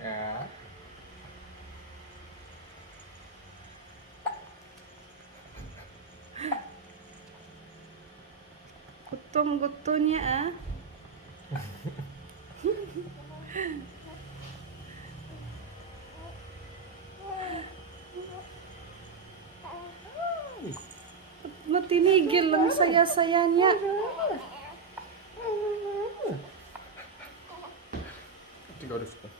Ya. Gutom-gutomnya ah. Matinigil lang saya-sayanya. Tiga udah.